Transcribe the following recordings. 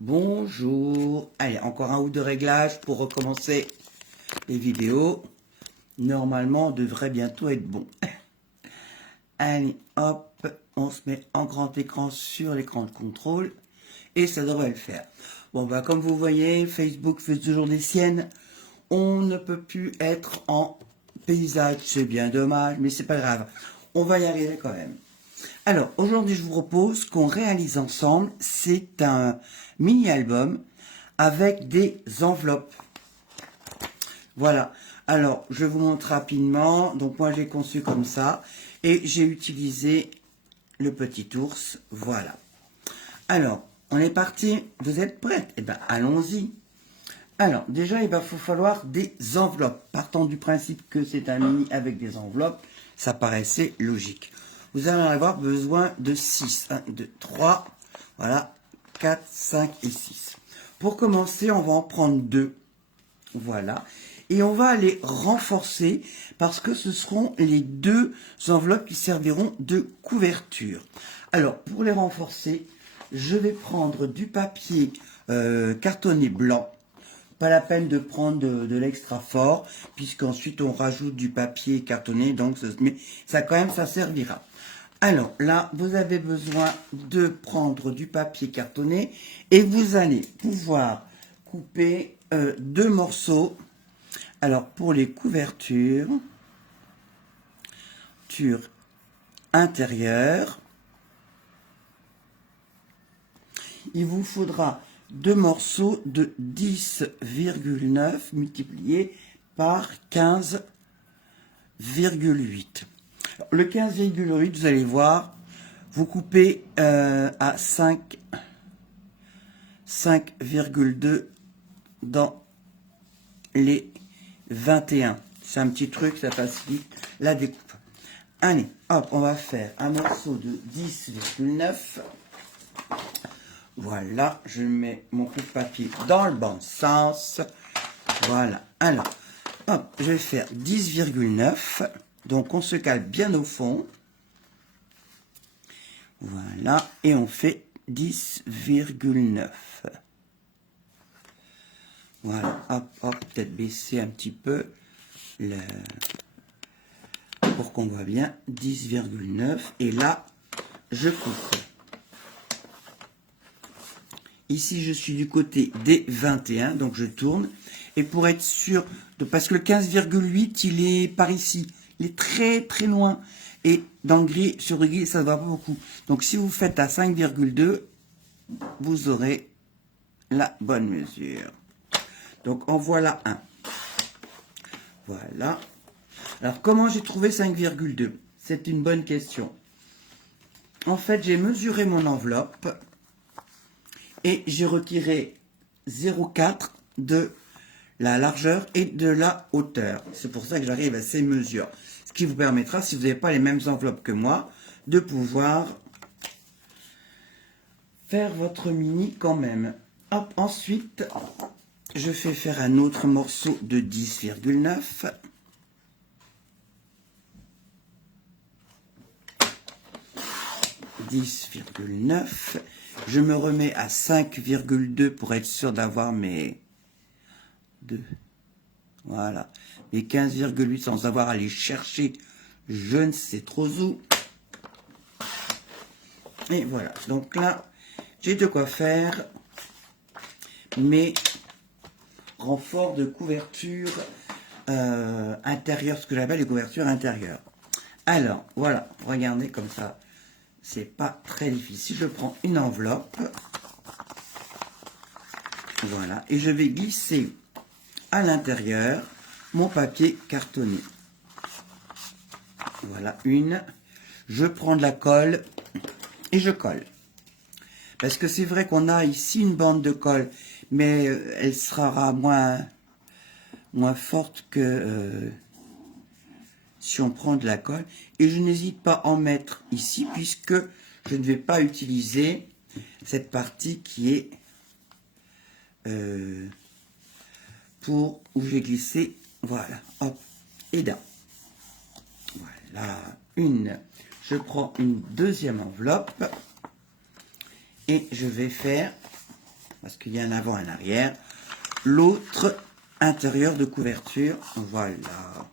Bonjour. Allez, encore un ou deux réglages pour recommencer les vidéos. Normalement, on devrait bientôt être bon. Allez, hop, on se met en grand écran sur l'écran de contrôle et ça devrait le faire. Bon, bah comme vous voyez, Facebook fait toujours des siennes. On ne peut plus être en paysage, c'est bien dommage, mais c'est pas grave. On va y arriver quand même. Alors, aujourd'hui, je vous propose qu'on réalise ensemble, c'est un mini-album avec des enveloppes. Voilà. Alors, je vous montre rapidement. Donc, moi, j'ai conçu comme ça. Et j'ai utilisé le petit ours. Voilà. Alors, on est parti. Vous êtes prêts? Eh bien, allons-y. Alors, déjà, il va falloir des enveloppes. Partant du principe que c'est un mini avec des enveloppes, ça paraissait logique. Vous allez avoir besoin de 6. 1, 2, 3, voilà, 4, 5 et 6. Pour commencer, on va en prendre 2. Voilà. Et on va les renforcer parce que ce seront les 2 enveloppes qui serviront de couverture. Alors, pour les renforcer, je vais prendre du papier cartonné blanc. Pas la peine de prendre de l'extra fort, puisqu'ensuite on rajoute du papier cartonné, donc mais ça quand même ça servira. Alors là, vous avez besoin de prendre du papier cartonné et vous allez pouvoir couper 2 morceaux. Alors pour les couvertures intérieures, il vous faudra 2 morceaux de 10,9 multiplié par 15,8. Le 15,8, vous allez voir, vous coupez à 5,2 dans les 21. C'est un petit truc, ça facilite la découpe. Allez, hop, on va faire un morceau de 10,9. Voilà, je mets mon coupe-papier dans le bon sens. Voilà, alors, hop, je vais faire 10,9. Donc, on se cale bien au fond. Voilà, et on fait 10,9. Voilà, hop, hop, peut-être baisser un petit peu pour qu'on voit bien. 10,9. Et là, je coupe. Ici, je suis du côté des 21, donc je tourne. Et pour être sûr, parce que le 15,8, il est par ici. Il est très très loin. Et dans le gris, sur le gris, ça ne va pas beaucoup. Donc si vous faites à 5,2, vous aurez la bonne mesure. Donc en voilà un. Voilà. Alors comment j'ai trouvé 5,2? C'est une bonne question. En fait, j'ai mesuré mon enveloppe. Et j'ai retiré 0,4 de la largeur et de la hauteur. C'est pour ça que j'arrive à ces mesures. Ce qui vous permettra, si vous n'avez pas les mêmes enveloppes que moi, de pouvoir faire votre mini quand même. Hop, ensuite, je fais faire un autre morceau de 10,9. Je me remets à 5,2 pour être sûr d'avoir mes 2. Voilà. Mes 15,8 sans avoir à les chercher je ne sais trop où. Et voilà. Donc là, j'ai de quoi faire mes renforts de couverture intérieure, ce que j'appelle les couvertures intérieures. Alors, voilà. Regardez comme ça. C'est pas très difficile. Je prends une enveloppe. Voilà. Et je vais glisser à l'intérieur mon papier cartonné. Voilà, une. Je prends de la colle et je colle. Parce que c'est vrai qu'on a ici une bande de colle, mais elle sera moins forte que si on prend de la colle. Et je n'hésite pas à en mettre ici, puisque je ne vais pas utiliser cette partie qui est pour où j'ai glissé. Voilà, hop, et là. Voilà, une. Je prends une deuxième enveloppe et je vais faire parce qu'il y a un avant et un arrière. L'autre intérieur de couverture, voilà.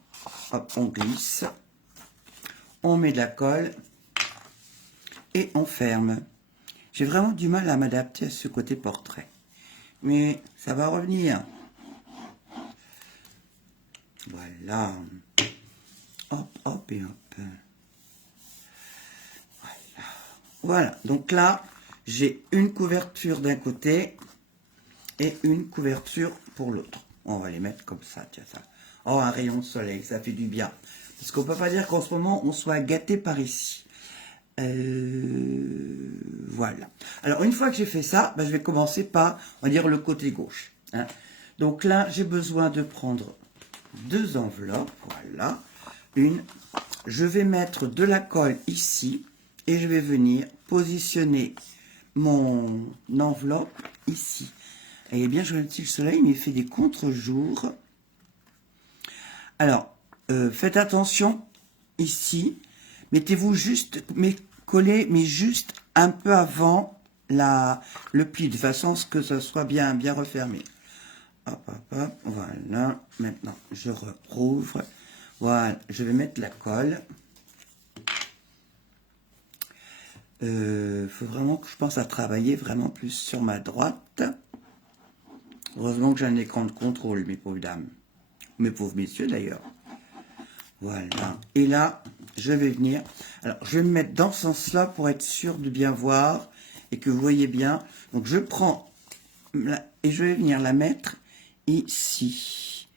Hop, on glisse. On met de la colle. Et on ferme. J'ai vraiment du mal à m'adapter à ce côté portrait. Mais ça va revenir. Voilà. Hop, hop et hop. Voilà. Voilà. Donc là, j'ai une couverture d'un côté et une couverture pour l'autre. On va les mettre comme ça, tiens ça. Oh, un rayon de soleil, ça fait du bien. Parce qu'on peut pas dire qu'en ce moment, on soit gâté par ici. Voilà. Alors, une fois que j'ai fait ça, je vais commencer par, on va dire, le côté gauche. Hein. Donc là, j'ai besoin de prendre deux enveloppes. Voilà. Je vais mettre de la colle ici et je vais venir positionner mon enveloppe ici. Et bien, je vois le petit soleil, mais il fait des contre-jours. Alors, faites attention ici. Mettez-vous juste, collez, mais juste un peu avant le pli, de façon à ce que ça soit bien refermé. Hop, hop, hop, voilà. Maintenant, je rouvre. Voilà, je vais mettre la colle. Faut vraiment que je pense à travailler vraiment plus sur ma droite. Heureusement que j'ai un écran de contrôle, mes pauvres dames. Mes pauvres messieurs, d'ailleurs. Voilà. Et là, je vais venir. Alors, je vais me mettre dans ce sens-là pour être sûr de bien voir et que vous voyez bien. Donc, je prends et je vais venir la mettre ici.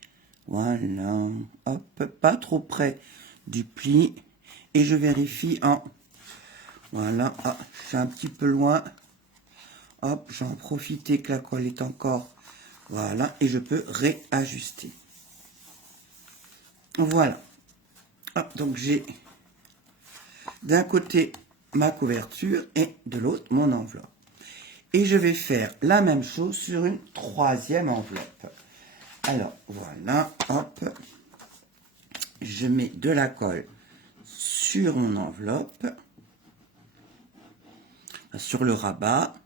Voilà. Hop, pas trop près du pli. Et je vérifie en... Voilà. Ah, je suis un petit peu loin. Hop, j'en profite que la colle est encore... Voilà. Et je peux réajuster. Voilà. Hop, donc j'ai d'un côté ma couverture et de l'autre mon enveloppe. Et je vais faire la même chose sur une troisième enveloppe. Alors, voilà, hop. Je mets de la colle sur mon enveloppe, sur le rabat.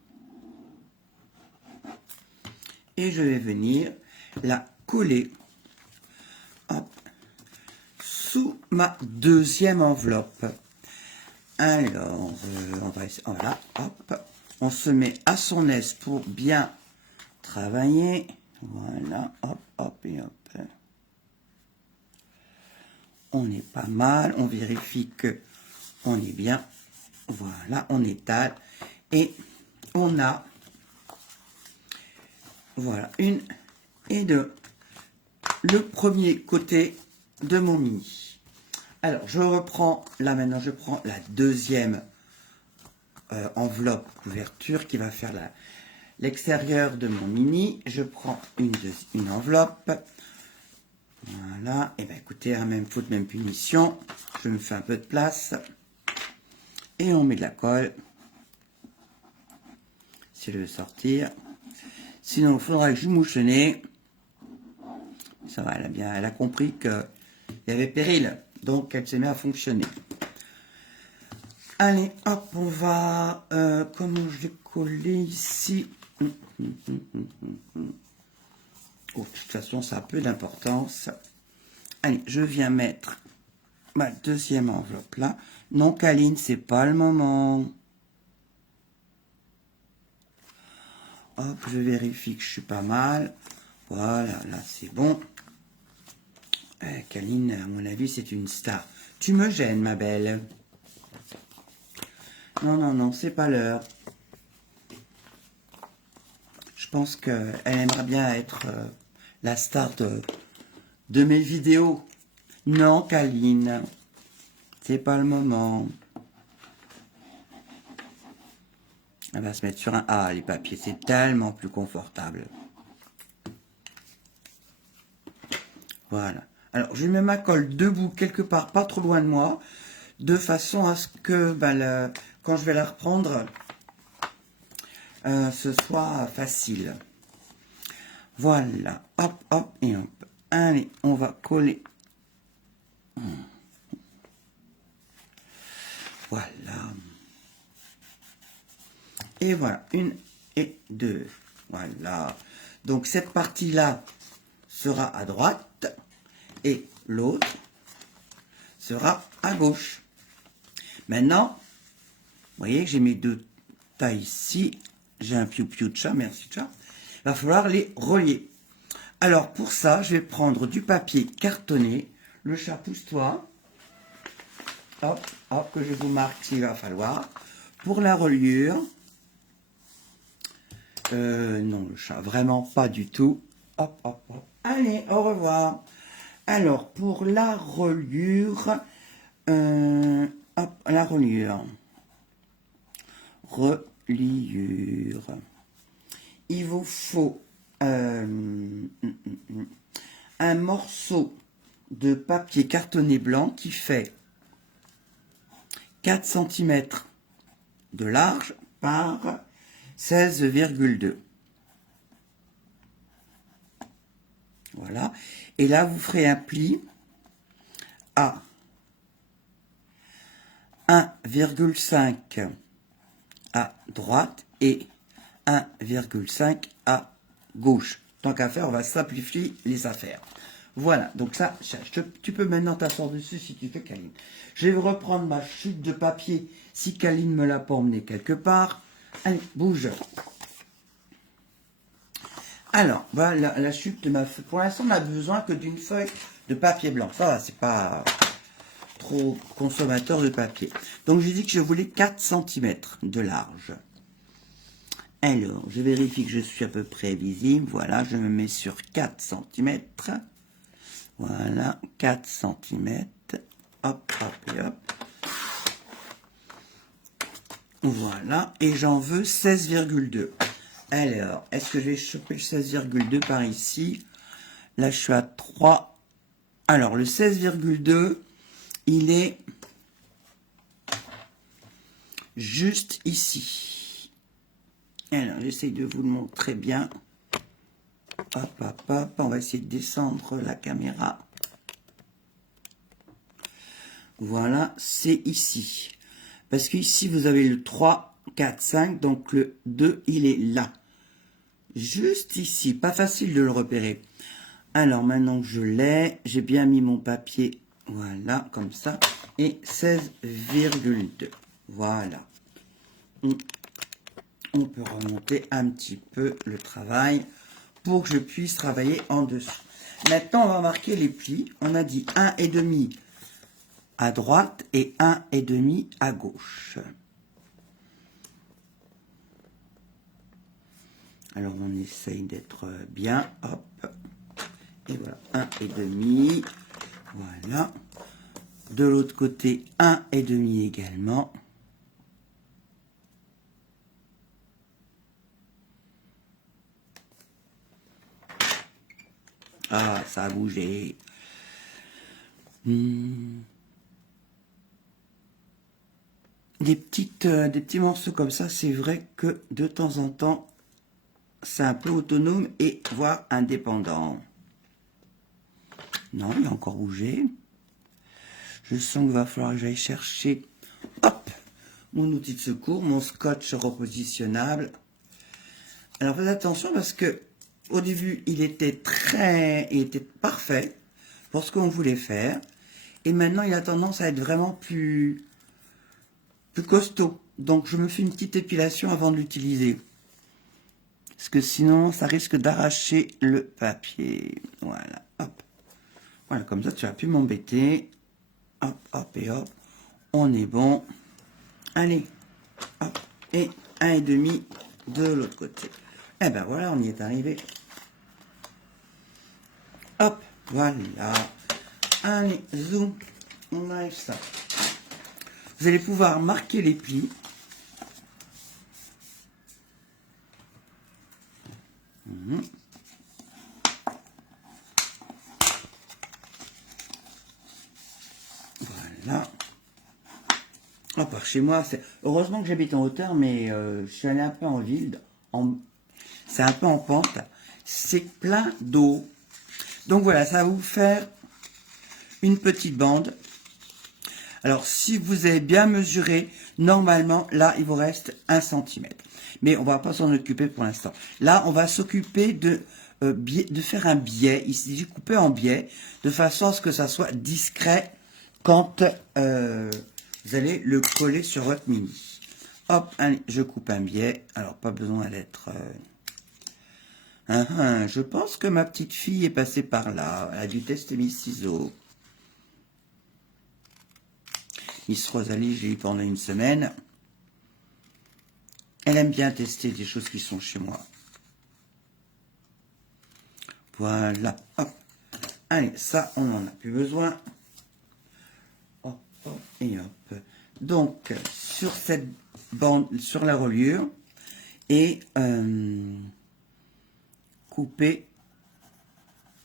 Et je vais venir la coller, hop, sous ma deuxième enveloppe. Alors, on va essayer, voilà, hop, on se met à son aise pour bien travailler. Voilà, hop, hop et hop. On est pas mal, on vérifie que on est bien. Voilà, on étale et on a, voilà, une et deux. Le premier côté de mon mini. Alors, je reprends, là maintenant, je prends la deuxième enveloppe couverture qui va faire l'extérieur de mon mini. Je prends une enveloppe. Voilà. Et bien, écoutez, même faute, même punition. Je me fais un peu de place. Et on met de la colle. Si je veux sortir. Sinon, il faudra que je mouche le nez. Ça va, elle a compris qu'il y avait péril. Donc, elle s'est mise à fonctionner. Allez, hop, on va... comment je vais coller ici? Oh, de toute façon, ça a peu d'importance. Allez, je viens mettre ma deuxième enveloppe là. Non, Caline, c'est pas le moment. Hop, je vérifie que je suis pas mal. Voilà, là, c'est bon. Caline, à mon avis, c'est une star. Tu me gênes, ma belle. Non, non, non, c'est pas l'heure. Je pense qu'elle aimerait bien être la star de mes vidéos. Non, Caline, c'est pas le moment. Elle va se mettre sur un... Ah, les papiers, c'est tellement plus confortable. Voilà. Alors, je mets ma colle debout, quelque part, pas trop loin de moi, de façon à ce que, quand je vais la reprendre, ce soit facile. Voilà. Hop, hop et hop. Allez, on va coller. Voilà. Et voilà, une et deux. Voilà. Donc cette partie-là sera à droite et l'autre sera à gauche. Maintenant, vous voyez que j'ai mes deux tailles ici. J'ai un piou-piou de chat, merci chat. Il va falloir les relier. Alors pour ça, je vais prendre du papier cartonné. Le chat, pousse-toi. Hop, hop, que je vous marque s'il va falloir. Pour la reliure, non, le chat, vraiment pas du tout. Hop, hop, hop. Allez, au revoir. Alors, pour la reliure, hop, la reliure. Reliure. Il vous faut un morceau de papier cartonné blanc qui fait 4 cm de large par 16,2. Voilà. Et là, vous ferez un pli à 1,5 à droite et 1,5 à gauche. Tant qu'à faire, on va simplifier les affaires. Voilà, donc ça, tu peux maintenant t'asseoir dessus si tu fais câline. Je vais reprendre ma chute de papier si Caline me l'a pas emmené quelque part. Allez, bouge. Alors, voilà, la chute m'a fait. Pour l'instant, on n'a besoin que d'une feuille de papier blanc. Ça va, c'est pas trop consommateur de papier. Donc, j'ai dit que je voulais 4 cm de large. Alors, je vérifie que je suis à peu près visible. Voilà, je me mets sur 4 cm. Voilà, 4 cm. Hop, hop et hop. Voilà, et j'en veux 16,2. Alors, est-ce que je vais choper le 16,2 par ici? Là, je suis à 3. Alors, le 16,2, il est juste ici. Alors, j'essaye de vous le montrer bien. Hop, hop, hop. On va essayer de descendre la caméra. Voilà, c'est ici. Parce qu'ici, vous avez le 3, 4, 5. Donc, le 2, il est là. Juste ici. Pas facile de le repérer. Alors, maintenant que je l'ai, j'ai bien mis mon papier. Voilà, comme ça. Et 16,2. Voilà. On peut remonter un petit peu le travail pour que je puisse travailler en dessous. Maintenant, on va marquer les plis. On a dit 1,5 à droite et 1,5 à gauche. Alors, on essaye d'être bien. Hop. Et voilà, 1,5. Voilà. De l'autre côté, 1,5 également. Ah, ça a bougé. Des petits morceaux comme ça, c'est vrai que de temps en temps, c'est un peu autonome et voire indépendant. Non, il a encore bougé. Je sens qu'il va falloir que j'aille chercher, hop, mon outil de secours, mon scotch repositionnable. Alors faites attention parce que au début, il était parfait pour ce qu'on voulait faire. Et maintenant, il a tendance à être vraiment plus costaud. Donc, je me fais une petite épilation avant de l'utiliser. Parce que sinon, ça risque d'arracher le papier. Voilà, hop. Voilà, comme ça, tu vas plus m'embêter. Hop, hop et hop. On est bon. Allez, hop. Et 1,5 de l'autre côté. Et ben voilà, on y est arrivé. Hop, voilà. Allez, zoom. On arrive ça. Vous allez pouvoir marquer les plis. Voilà. Oh, par chez moi, heureusement que j'habite en hauteur, mais je suis allé un peu en ville. C'est un peu en pente. C'est plein d'eau. Donc voilà, ça va vous faire une petite bande. Alors, si vous avez bien mesuré, normalement, là, il vous reste 1 cm. Mais on va pas s'en occuper pour l'instant. Là, on va s'occuper de faire un biais. Ici, j'ai coupé en biais, de façon à ce que ça soit discret quand vous allez le coller sur votre mini. Hop, allez, je coupe un biais. Alors, pas besoin d'être... je pense que ma petite fille est passée par là. Elle a dû tester mes ciseaux. Miss Rosalie, j'ai eu pendant une semaine. Elle aime bien tester des choses qui sont chez moi. Voilà. Hop. Allez, ça, on n'en a plus besoin. Hop, hop, et hop. Donc, sur cette bande, sur la reliure, et couper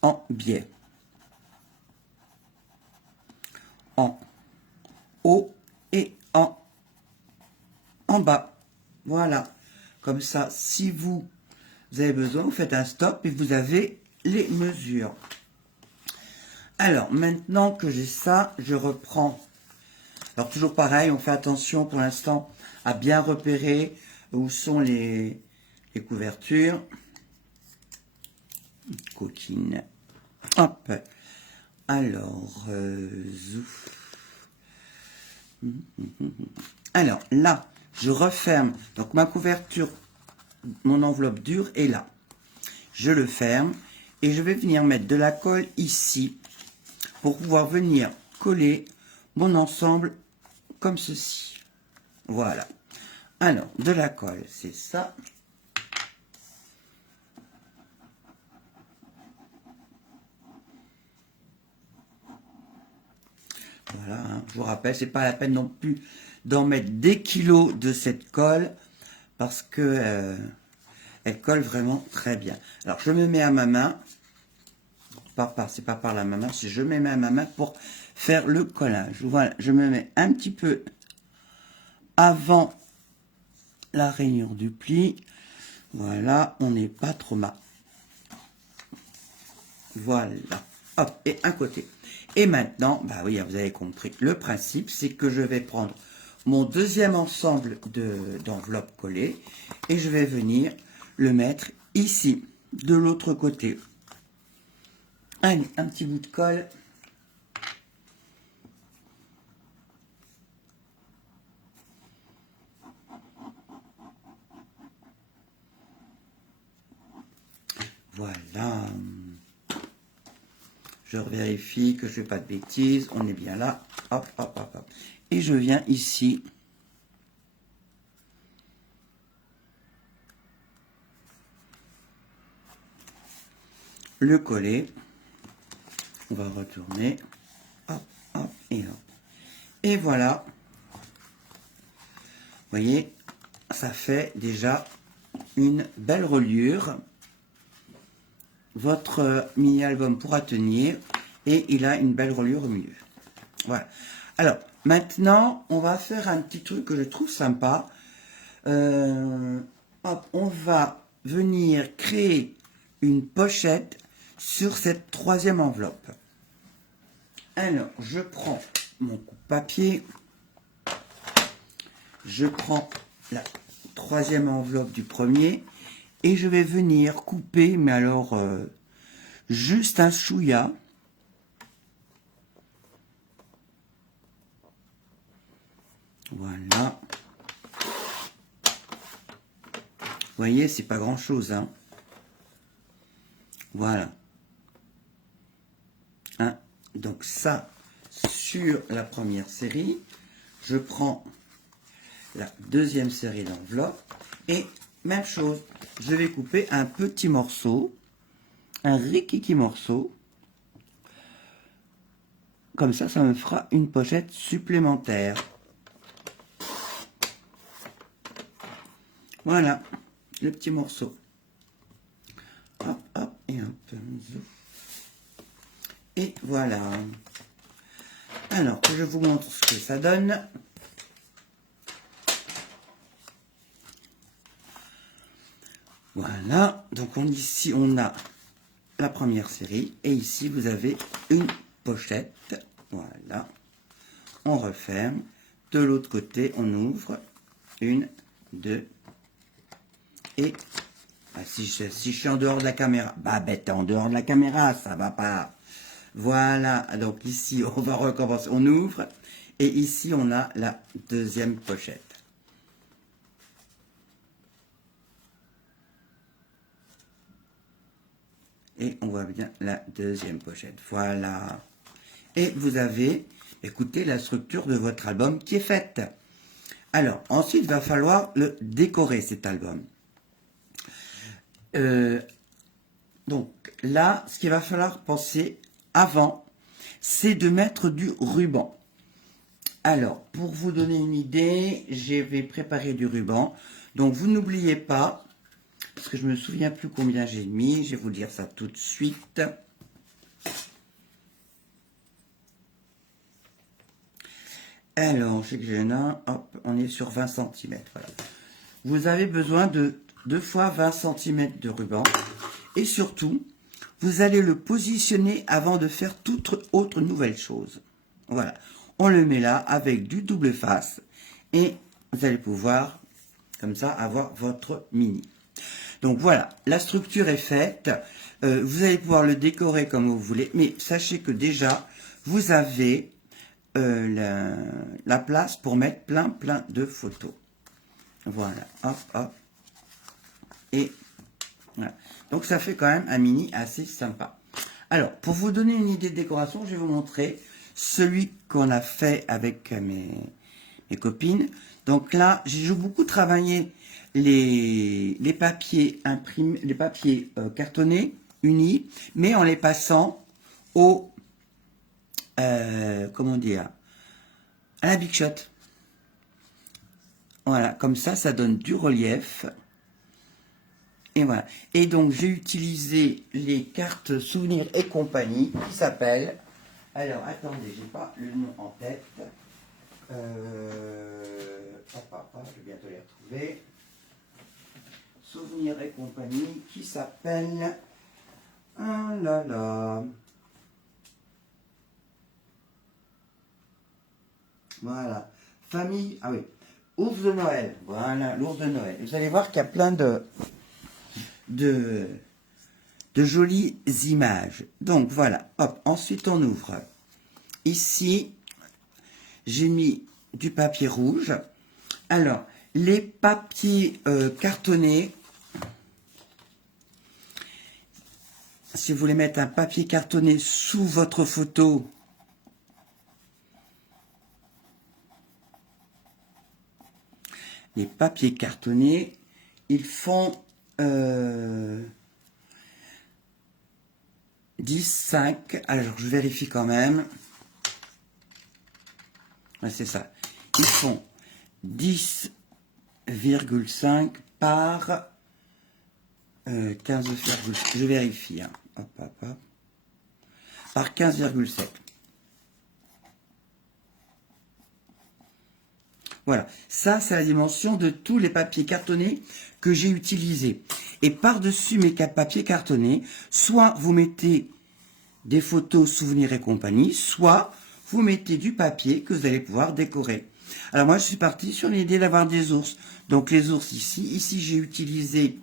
en biais. En haut et en bas. Voilà. Comme ça, si vous avez besoin, vous faites un stop et vous avez les mesures. Alors, maintenant que j'ai ça, je reprends. Alors, toujours pareil, on fait attention pour l'instant à bien repérer où sont les couvertures. Coquine. Hop. Alors, zouf. Alors, là, je referme. Donc, ma couverture, mon enveloppe dure est là. Je le ferme et je vais venir mettre de la colle ici pour pouvoir venir coller mon ensemble comme ceci. Voilà. Alors, de la colle, c'est ça. Voilà, hein. Je vous rappelle, c'est pas la peine non plus d'en mettre des kilos de cette colle parce que elle colle vraiment très bien. Alors, je me mets à ma main. C'est pas par la main, c'est je me mets à ma main pour faire le collage. Voilà, je me mets un petit peu avant la rainure du pli. Voilà, on n'est pas trop mal. Voilà, hop, et un côté. Et maintenant, bah oui, vous avez compris, le principe, c'est que je vais prendre mon deuxième ensemble d'enveloppes collées et je vais venir le mettre ici, de l'autre côté. Allez, un petit bout de colle. Voilà. Je vérifie que je ne fais pas de bêtises. On est bien là. Hop, hop, hop, hop. Et je viens ici. Le coller. On va retourner. Hop, hop et hop. Et voilà. Vous voyez, ça fait déjà une belle reliure. Votre mini-album pourra tenir et il a une belle reliure au milieu. Voilà. Alors, maintenant, on va faire un petit truc que je trouve sympa. Hop, on va venir créer une pochette sur cette troisième enveloppe. Alors, je prends mon coupe-papier. Je prends la troisième enveloppe du premier. Et je vais venir couper, mais alors, juste un chouïa. Voilà. Vous voyez, c'est pas grand chose, hein. Voilà. Hein. Donc ça, sur la première série, je prends la deuxième série d'enveloppes et même chose, je vais couper un petit morceau, un rikiki morceau. Comme ça, ça me fera une pochette supplémentaire. Voilà, le petit morceau. Hop, hop, et hop. Et voilà. Alors, je vous montre ce que ça donne. Voilà, donc ici on a la première série et ici vous avez une pochette. Voilà, on referme. De l'autre côté, on ouvre. 1, 2, Et si je suis en dehors de la caméra, bah t'es en dehors de la caméra, ça va pas. Voilà, donc ici on va recommencer, on ouvre, et ici on a la deuxième pochette. Et on voit bien la deuxième pochette, voilà. Et vous avez, écoutez, la structure de votre album qui est faite. Alors, ensuite, il va falloir le décorer, cet album. Donc là, ce qu'il va falloir penser avant, c'est de mettre du ruban. Alors, pour vous donner une idée, j'ai préparé du ruban. Donc, vous n'oubliez pas, parce que je ne me souviens plus combien j'ai mis, je vais vous dire ça tout de suite. Alors, je sais que j'ai un, hop, on est sur 20 cm, voilà. Vous avez besoin de 2 fois 20 cm de ruban. Et surtout, vous allez le positionner avant de faire toute autre nouvelle chose. Voilà. On le met là avec du double face. Et vous allez pouvoir, comme ça, avoir votre mini. Donc voilà, la structure est faite. Vous allez pouvoir le décorer comme vous voulez. Mais sachez que déjà, vous avez la place pour mettre plein de photos. Voilà, hop, hop. Et voilà. Donc ça fait quand même un mini assez sympa. Alors, pour vous donner une idée de décoration, je vais vous montrer celui qu'on a fait avec mes copines. Donc là, j'ai beaucoup travaillé les papiers imprimés, les papiers cartonnés, unis, mais en les passant au, comment dire, à la Big Shot. Voilà, comme ça donne du relief. Et voilà. Et donc, j'ai utilisé les cartes souvenirs et compagnie qui s'appellent... Alors, attendez, j'ai pas le nom en tête. Je vais bientôt les retrouver. Souvenirs et compagnie qui s'appellent... Ah là là. Voilà. Famille... Ah oui. Ours de Noël. Voilà, l'ours de Noël. Vous allez voir qu'il y a plein de jolies images. Donc voilà, hop, ensuite on ouvre. Ici, j'ai mis du papier rouge. Alors, les papiers cartonnés, si vous voulez mettre un papier cartonné sous votre photo, les papiers cartonnés, ils font 10, 5, alors je vérifie quand même. Ouais, c'est ça. Ils font 10,5 par 15, je vérifie. Hein. Hop, hop, hop. Par 15,7. Voilà, ça c'est la dimension de tous les papiers cartonnés que j'ai utilisés. Et par-dessus mes papiers cartonnés, soit vous mettez des photos, souvenirs et compagnie, soit vous mettez du papier que vous allez pouvoir décorer. Alors moi je suis parti sur l'idée d'avoir des ours. Donc les ours ici, j'ai utilisé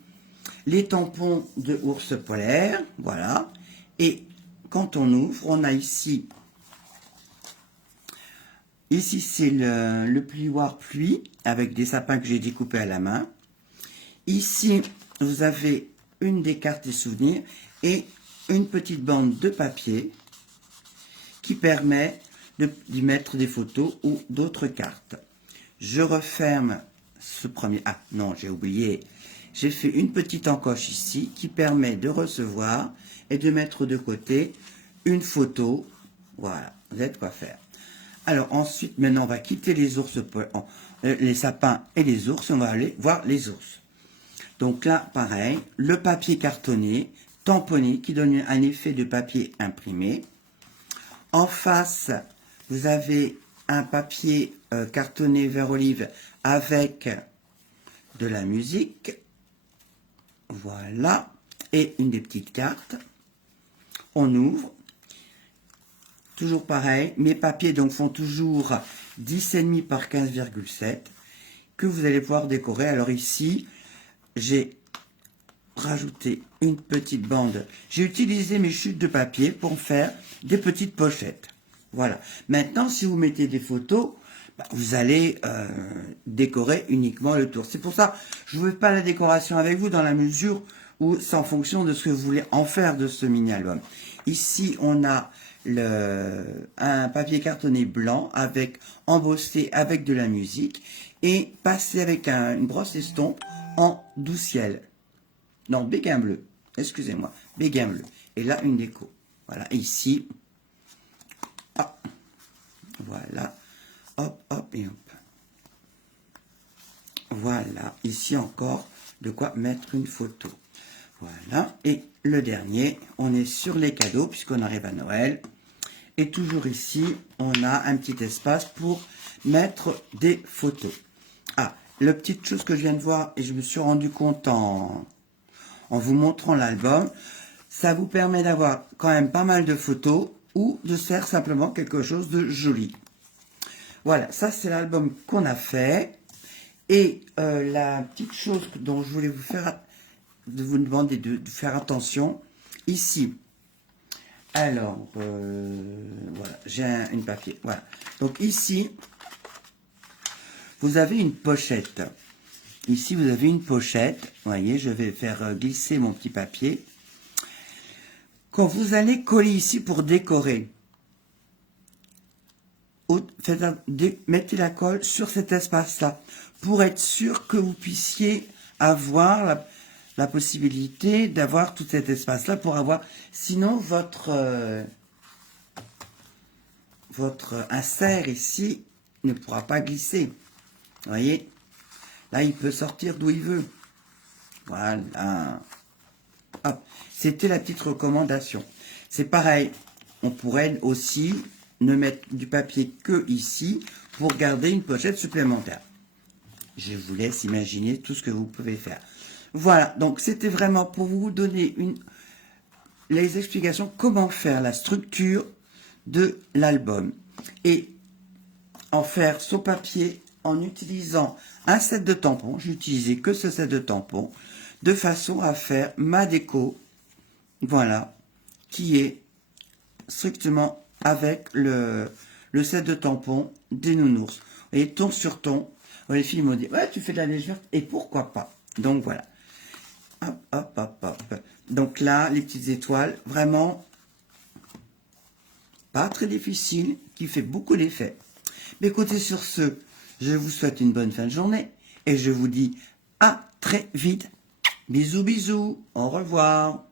les tampons de ours polaire, voilà. Et quand on ouvre, on a ici... Ici, c'est le plioir pluie avec des sapins que j'ai découpés à la main. Ici, vous avez une des cartes des souvenirs et une petite bande de papier qui permet d'y mettre des photos ou d'autres cartes. Je referme ce premier... Ah non, j'ai oublié. J'ai fait une petite encoche ici qui permet de recevoir et de mettre de côté une photo. Voilà, vous avez de quoi faire. Alors ensuite, maintenant, on va quitter les ours, les sapins et les ours. On va aller voir les ours. Donc là, pareil, le papier cartonné, tamponné, qui donne un effet de papier imprimé. En face, vous avez un papier cartonné vert olive avec de la musique. Voilà. Et une des petites cartes. On ouvre. Toujours pareil, mes papiers donc font toujours 10,5 par 15,7 que vous allez pouvoir décorer. Alors ici, j'ai rajouter une petite bande. J'ai utilisé mes chutes de papier pour faire des petites pochettes. Voilà. Maintenant, si vous mettez des photos, vous allez décorer uniquement le tour. C'est pour ça que je ne veux pas la décoration avec vous dans la mesure où c'est en fonction de ce que vous voulez en faire de ce mini-album. Ici, on a un papier cartonné blanc avec embossé avec de la musique et passé avec une brosse estompe en doux ciel. Non, béguin bleu. Excusez-moi, béguin bleu. Et là, une déco. Voilà, et ici, voilà, hop, hop et hop. Voilà, ici encore, de quoi mettre une photo. Voilà, et le dernier, on est sur les cadeaux, puisqu'on arrive à Noël. Et toujours ici, on a un petit espace pour mettre des photos. Ah, la petite chose que je viens de voir, et je me suis rendu compte en vous montrant l'album, ça vous permet d'avoir quand même pas mal de photos ou de faire simplement quelque chose de joli. Voilà, ça c'est l'album qu'on a fait. Et la petite chose dont je voulais vous demander de faire attention, ici. Alors, voilà, j'ai une papier. Voilà. Donc ici, vous avez une pochette. Ici, vous avez une pochette. Vous voyez, je vais faire glisser mon petit papier. Quand vous allez coller ici pour décorer, mettez la colle sur cet espace-là pour être sûr que vous puissiez avoir la possibilité d'avoir tout cet espace-là pour avoir... Sinon, votre insert ici ne pourra pas glisser. Vous voyez? Là, il peut sortir d'où il veut. Voilà. C'était la petite recommandation. C'est pareil. On pourrait aussi ne mettre du papier que ici pour garder une pochette supplémentaire. Je vous laisse imaginer tout ce que vous pouvez faire. Voilà, donc c'était vraiment pour vous donner les explications comment faire la structure de l'album et en faire son papier en utilisant un set de tampons. J'ai utilisé que ce set de tampons de façon à faire ma déco, voilà, qui est strictement avec le set de tampons des nounours. Vous voyez, ton sur ton. Les filles m'ont dit, ouais, tu fais de la légèreté, et pourquoi pas. Donc voilà. Hop, hop, hop, hop. Donc là, les petites étoiles, vraiment pas très difficile, qui fait beaucoup d'effet. Mais écoutez, sur ce, je vous souhaite une bonne fin de journée, et je vous dis à très vite. Bisous, bisous, au revoir.